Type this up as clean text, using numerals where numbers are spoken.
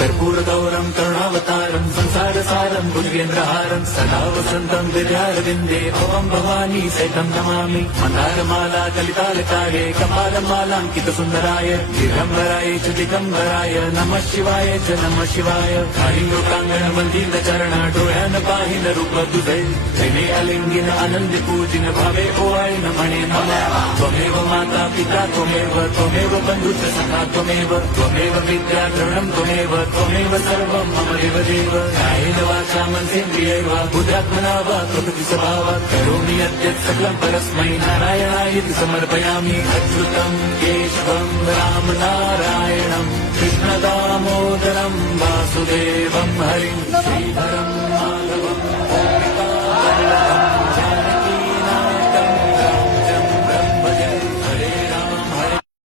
कर्पूरगौरं करुणावतारं संसारसारं भुजगेन्द्रहारं सदा वसन्तं हृदयारविन्दे भवं भवानी सहितं नमामि। मन्दारमाला कलितालकारे कपालमालाङ्कितसुन्दराय दिगम्बराय च दिगम्बराय नमः शिवाय च नमः शिवाय। काळिङ्गोकाङ्गणमन्दिरचरण डोळ्यान पाहिन रूप तुझे त्रिने अलिंगिन आनंद पूजिन भावे ओवाळीन म्हणे नमः। त्वमेव माता पिता त्वमेव बन्धुश्च सखा त्वमेव विद्या द्रविणं त्वमेव सर्वं मम देवदेव। कायेन वाचा मनसेन्द्रियैर्वा बुद्ध्यात्मना वा प्रकृति स्वभावात् करोमि यद्यत् सकलं परस्मै नारायणायेति समर्पयामि। अच्युतं केशवं रामनारायणं कृष्णदामोदरं वासुदेवं हरिं श्रीधरं माधवं गोपिकावल्लभम्